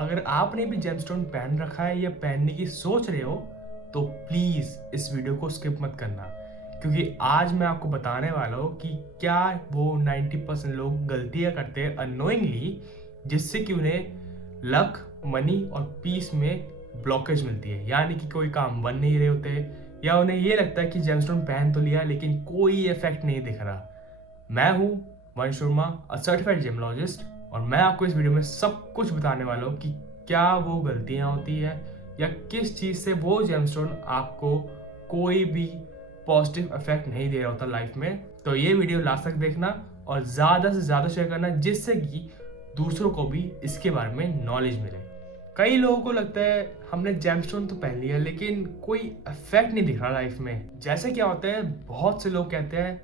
अगर आपने भी जेमस्टोन पहन रखा है या पहनने की सोच रहे हो तो प्लीज़ इस वीडियो को स्किप मत करना, क्योंकि आज मैं आपको बताने वाला हूँ कि क्या वो 90% लोग गलतियाँ करते हैं अननोइंगली, जिससे कि उन्हें लक, मनी और पीस में ब्लॉकेज मिलती है। यानी कि कोई काम बन नहीं रहे होते या उन्हें ये लगता है कि जेमस्टोन पहन तो लिया लेकिन कोई इफेक्ट नहीं दिख रहा। मैं हूँ वंश वर्मा, अ सर्टिफाइड जिमोलॉजिस्ट, और मैं आपको इस वीडियो में सब कुछ बताने वाला हूँ कि क्या वो गलतियाँ होती है या किस चीज़ से वो जेमस्टोन आपको कोई भी पॉजिटिव इफेक्ट नहीं दे रहा होता लाइफ में। तो ये वीडियो लास्ट तक देखना और ज़्यादा से ज़्यादा शेयर करना, जिससे कि दूसरों को भी इसके बारे में नॉलेज मिले। कई लोगों को लगता है हमने जेमस्टोन तो पहन लिया लेकिन कोई इफेक्ट नहीं दिख रहा लाइफ में। जैसे क्या होता है, बहुत से लोग कहते हैं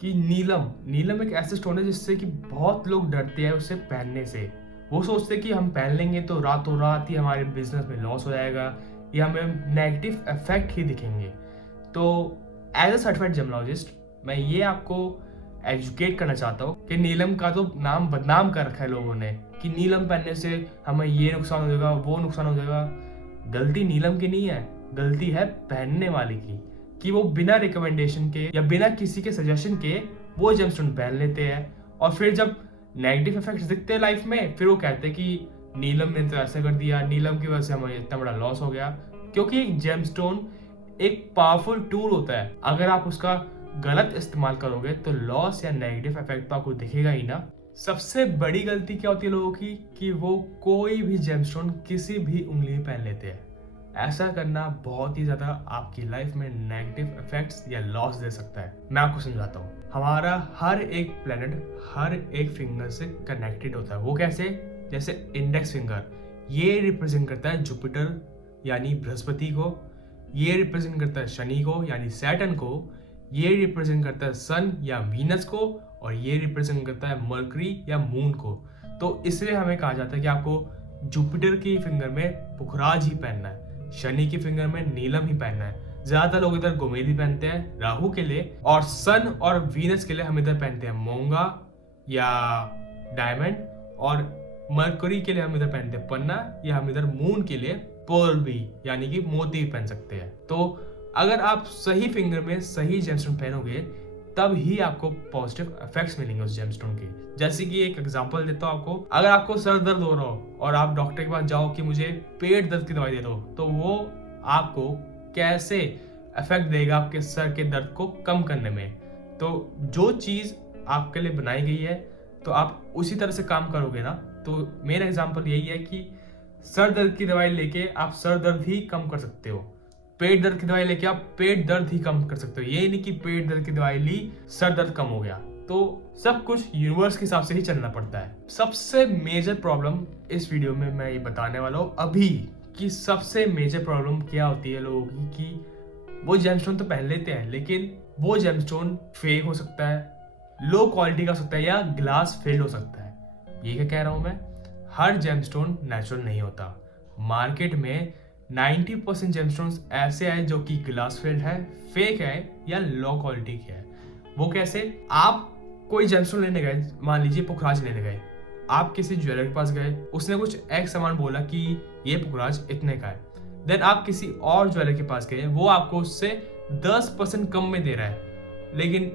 कि नीलम नीलम एक ऐसा स्टोन है जिससे कि बहुत लोग डरते हैं उसे पहनने से। वो सोचते हैं कि हम पहन लेंगे तो रातों रात ही हमारे बिजनेस में लॉस हो जाएगा या हमें नेगेटिव इफेक्ट ही दिखेंगे। तो एज अ सर्टिफाइड जेमोलॉजिस्ट मैं ये आपको एजुकेट करना चाहता हूँ कि नीलम का तो नाम बदनाम कर रखा है लोगों ने कि नीलम पहनने से हमें ये नुकसान हो जाएगा, वो नुकसान हो जाएगा। गलती नीलम की नहीं है, गलती है पहनने वाले की, कि वो बिना रिकमेंडेशन के या बिना किसी के सजेशन के वो जेमस्टोन पहन लेते हैं और फिर जब नेगेटिव इफेक्ट्स दिखते हैं लाइफ में, फिर वो कहते हैं कि नीलम ने तो ऐसा कर दिया, नीलम की वजह से हमें इतना बड़ा लॉस हो गया। क्योंकि एक जेमस्टोन एक पावरफुल टूल होता है, अगर आप उसका गलत इस्तेमाल करोगे तो लॉस या नेगेटिव इफेक्ट तो आपको दिखेगा ही ना। सबसे बड़ी गलती क्या होती है लोगों की कि वो कोई भी जेमस्टोन किसी भी उंगली में पहन लेते हैं। ऐसा करना बहुत ही ज्यादा आपकी लाइफ में नेगेटिव इफेक्ट्स या लॉस दे सकता है। मैं आपको समझाता हूँ। हमारा हर एक प्लेनेट हर एक फिंगर से कनेक्टेड होता है। वो कैसे? जैसे इंडेक्स फिंगर, ये रिप्रेजेंट करता है जुपिटर यानी बृहस्पति को, ये रिप्रेजेंट करता है शनि को यानी सैटर्न को, ये रिप्रेजेंट करता है सन या वीनस को, और ये रिप्रेजेंट करता है मरकरी या मून को। तो इसलिए हमें कहा जाता है कि आपको जुपिटर की फिंगर में पुखराज ही पहनना है, शनि की फिंगर में नीलम ही पहनना है। ज्यादा लोग इधर गोमेदी पहनते हैं राहु के लिए, और सन और वीनस के लिए हम इधर पहनते हैं मोंगा या डायमंड, और मरकरी के लिए हम इधर पहनते हैं पन्ना, या हम इधर मून के लिए पर्ल भी यानी कि मोती भी पहन सकते हैं। तो अगर आप सही फिंगर में सही जेमस्टोन पहनोगे तब ही आपको पॉजिटिव इफेक्ट्स मिलेंगे उस जेमस्टोन के। जैसे कि एक एग्जांपल देता हूँ आपको, अगर आपको सर दर्द हो रहा हो और आप डॉक्टर के पास जाओ कि मुझे पेट दर्द की दवाई दे दो, तो वो आपको कैसे इफेक्ट देगा आपके सर के दर्द को कम करने में। तो जो चीज आपके लिए बनाई गई है तो आप उसी तरह से काम करोगे ना। तो मेरा एग्जांपल यही है कि सर दर्द की दवाई लेके आप सर दर्द ही कम कर सकते हो, पेट दर्द की दवाई लेके आप पेट दर्द ही कम कर सकते हो। ये नहीं कि पेट दर्द की दवाई ली सर दर्द कम हो गया। तो सब कुछ यूनिवर्स के हिसाब से ही चलना पड़ता है। सबसे मेजर प्रॉब्लम इस वीडियो में मैं ये बताने वाला हूँ अभी, कि सबसे मेजर प्रॉब्लम क्या होती है लोगों की कि वो जेमस्टोन तो पहन लेते हैं लेकिन वो जेमस्टोन फेक हो सकता है, लो क्वालिटी का हो सकता है, या ग्लास फिल्ड हो सकता है। ये क्या कह रहा हूं मैं? हर जेमस्टोन नेचुरल नहीं होता। मार्केट में 90% जेमस्टोन्स ऐसे हैं जो कि ग्लास फिल्ड है, फेक है या लो क्वालिटी के है। वो कैसे? आप कोई जेमस्टोन लेने गए, मान लीजिए पुखराज लेने गए, आप किसी ज्वेलर के पास गए, उसने कुछ एक सामान बोला कि ये पुखराज इतने का है। देन आप किसी और ज्वेलर के पास गए, वो आपको उससे 10% कम में दे रहा है, लेकिन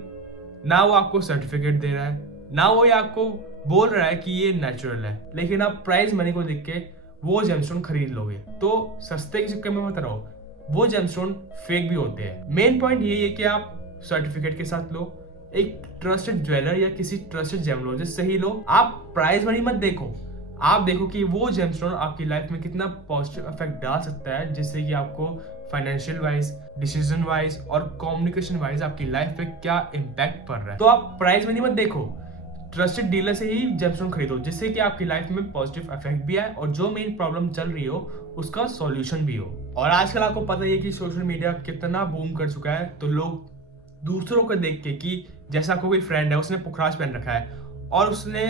ना वो आपको सर्टिफिकेट दे रहा है, ना वो ये आपको बोल रहा है कि ये नेचुरल है, लेकिन आप प्राइस मनी को देख के वो जेमस्टोन खरीद लोगे। तो सस्ते के चक्कर में मत रहो, वो जेमस्टोन फेक भी होते हैं। मेन पॉइंट यही है कि आप सर्टिफिकेट के साथ लो, एक ट्रस्टेड ज्वेलर या किसी ट्रस्टेड जेमोलॉजिस्ट से ही लो। आप प्राइस मनी मत देखो, आप देखो कि वो जेमस्टोन आपकी लाइफ में कितना पॉजिटिव इफेक्ट डाल सकता है, जिससे कि आपको फाइनेंशियल वाइज, डिसीजन वाइज और कम्युनिकेशन वाइज आपकी लाइफ पे क्या इम्पैक्ट पड़ रहा है। तो आप प्राइस मनी मत देखो, ट्रस्टेड डीलर से ही जेमस्टोन खरीदो, जिससे कि आपकी लाइफ में पॉजिटिव इफेक्ट भी आए और जो मेन प्रॉब्लम चल रही हो उसका सॉल्यूशन भी हो। और आजकल आपको पता ही है कि सोशल मीडिया कितना बूम कर चुका है, तो लोग दूसरों को देख के, कि जैसा आपको कोई फ्रेंड है उसने पुखराज पहन रखा है और उसने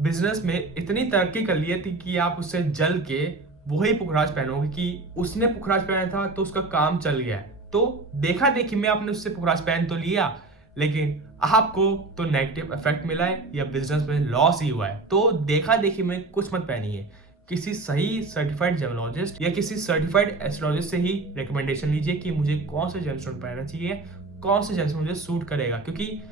बिजनेस में इतनी तरक्की कर ली थी कि आप उससे जल के वही पुखराज पहनोगे कि उसने पुखराज पहना था तो उसका काम चल गया है। तो देखा देखी में आपने उससे पुखराज पहन तो लिया, लेकिन आपको तो नेगेटिव इफेक्ट मिला है या बिजनेस में लॉस ही हुआ है। तो देखा देखी में कुछ मत पहनिए, किसी सही सर्टिफाइड जेमोलॉजिस्ट या किसी सर्टिफाइड एस्ट्रोलॉजिस्ट से ही रिकमेंडेशन लीजिए कि मुझे कौन सा जेमस्टोन पहनना चाहिए, कौन सा जेमस्टोन मुझे सूट करेगा। क्योंकि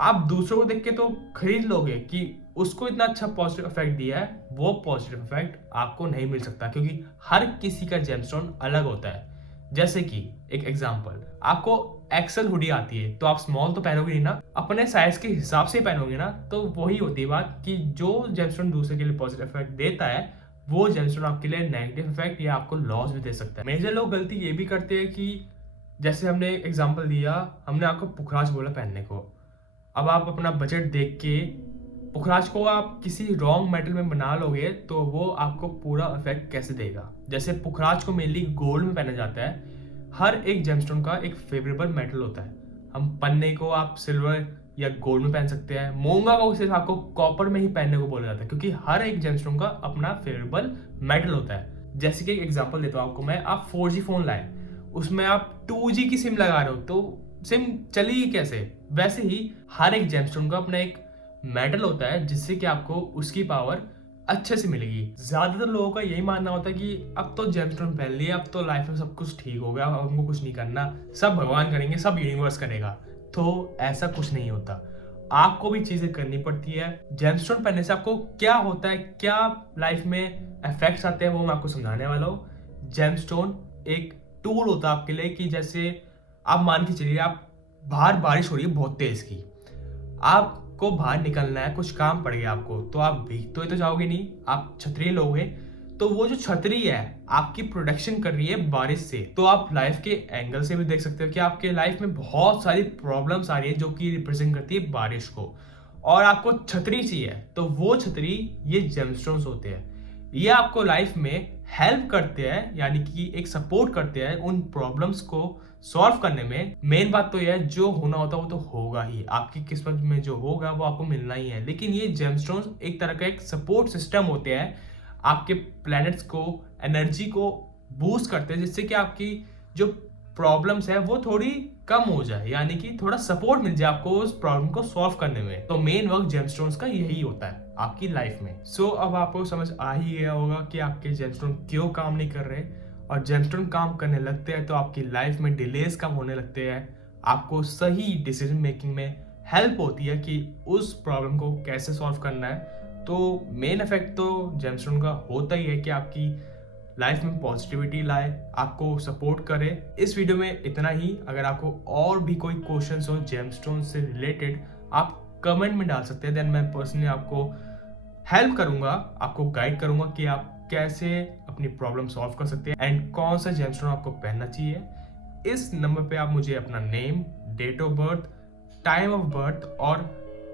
आप दूसरों को देख के तो खरीद लोगे कि उसको इतना अच्छा पॉजिटिव इफेक्ट दिया है, वो पॉजिटिव इफेक्ट आपको नहीं मिल सकता, क्योंकि हर किसी का जेमस्टोन अलग होता है। जैसे कि एक एग्जांपल, आपको एक्सेल हुडी आती है तो आप स्मॉल तो पहनोगे नहीं ना, अपने साइज के हिसाब से पहनोगे ना। तो वही होती है बात कि जो जेमस्टोन दूसरे के लिए पॉजिटिव इफेक्ट देता है, वो जेमस्टोन आपके लिए नेगेटिव इफेक्ट या आपको लॉस भी दे सकता है। मेजर लोग गलती ये भी करते हैं कि जैसे हमने एग्जांपल दिया, हमने आपको पुखराज बोला पहनने को। अब आप अपना बजट देख के पुखराज को आप किसी रॉन्ग मेटल में बना लोगे तो वो आपको पूरा इफेक्ट कैसे देगा। जैसे पुखराज को मेनली गोल्ड में पहना जाता है। हर एक जेमस्टोन का एक फेवरेबल मेटल होता है। हम पन्ने को आप सिल्वर या गोल्ड में पहन सकते हैं। मोंगा को सिर्फ आपको कॉपर में ही पहनने को बोला जाता है, क्योंकि हर एक जेमस्टोन का अपना फेवरेबल मेटल होता है। जैसे कि एक एग्जांपल देता हूँ आपको मैं, आप 4G फोन लाए, उसमें आप 2G की सिम लगा रहे हो तो सिम चलेगी कैसे। वैसे ही हर एक जेमस्टोन का अपना एक मेटल होता है जिससे कि आपको उसकी पावर अच्छे से मिलेगी। ज्यादातर लोगों का यही मानना होता है कि अब तो जेमस्टोन पहन लिया, अब तो लाइफ में सब कुछ ठीक हो गया, अब हमको कुछ नहीं करना, सब भगवान करेंगे, सब यूनिवर्स करेगा। तो ऐसा कुछ नहीं होता, आपको भी चीजें करनी पड़ती है। जेमस्टोन पहनने से आपको क्या होता है, क्या लाइफ में इफेक्ट्स आते हैं, वो मैं आपको समझाने वाला हूँ। जेमस्टोन एक टूल होता है आपके लिए कि जैसे आप मान के चलिए आप बाहर बारिश हो रही है बहुत तेज की, आपको बाहर निकलना है, कुछ काम पड़ गया आपको, तो आप भीग तो जाओगे नहीं, आप छतरी लोगे। तो वो जो छतरी है आपकी प्रोटेक्शन कर रही है बारिश से। तो आप लाइफ के एंगल से भी देख सकते हो कि आपके लाइफ में बहुत सारी प्रॉब्लम्स आ रही है जो कि रिप्रेजेंट करती है बारिश को, और आपको छतरी चाहिए। तो वो छतरी ये जेमस्टोन्स होते हैं, ये आपको लाइफ में हेल्प करते हैं, यानी कि एक सपोर्ट करते हैं उन प्रॉब्लम्स को सॉल्व करने में। मेन बात तो यह है, जो होना होता है वो तो होगा ही, आपकी किस्मत में जो होगा वो आपको मिलना ही है। लेकिन ये जेमस्टोन्स एक तरह का एक सपोर्ट सिस्टम होते हैं, आपके प्लैनेट्स को, एनर्जी को बूस्ट करते हैं, जिससे कि आपकी जो प्रॉब्लम्स है वो थोड़ी कम हो जाए, यानी कि थोड़ा सपोर्ट मिल जाए आपको उस प्रॉब्लम को सॉल्व करने में। तो मेन वर्क जेमस्टोन्स का यही होता है आपकी लाइफ में। सो अब आपको समझ आ ही गया होगा कि आपके जेमस्टोन क्यों काम नहीं कर रहे, और जेमस्टोन काम करने लगते हैं तो आपकी लाइफ में डिलेज कम होने लगते हैं, आपको सही डिसीजन मेकिंग में हेल्प होती है कि उस प्रॉब्लम को कैसे सॉल्व करना है। तो मेन इफेक्ट तो जेमस्टोन का होता ही है कि आपकी लाइफ में पॉजिटिविटी लाए, आपको सपोर्ट करे। इस वीडियो में इतना ही। अगर आपको और भी कोई क्वेश्चंस हो जेमस्टोन से रिलेटेड, आप कमेंट में डाल सकते हैं, देन मैं पर्सनली आपको हेल्प करूंगा, आपको गाइड करूंगा कि आप कैसे अपनी प्रॉब्लम सॉल्व कर सकते हैं एंड कौन सा जेमस्टोन आपको पहनना चाहिए। इस नंबर पे आप मुझे अपना name, date of birth, time of birth और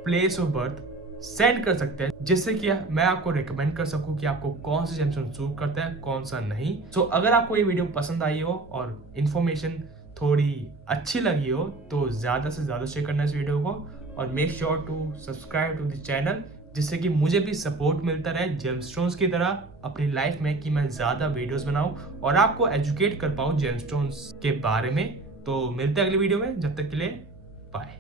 प्लेस ऑफ बर्थ सेंड कर सकते हैं, जिससे कि मैं आपको रिकमेंड कर सकूं कि आपको कौन सा जेमस्टोन सूट करता है, कौन सा नहीं। सो अगर आपको ये वीडियो पसंद आई हो और इन्फॉर्मेशन थोड़ी अच्छी लगी हो तो ज़्यादा से ज़्यादा शेयर करना इस वीडियो को, और make sure to subscribe to the channel, जिससे कि मुझे भी सपोर्ट मिलता रहे जेमस्टोन्स की तरह अपनी लाइफ में, कि मैं ज़्यादा वीडियोस बनाऊं और आपको एजुकेट कर पाऊं जेमस्टोन्स के बारे में। तो मिलते हैं अगली वीडियो में, जब तक के लिए बाय।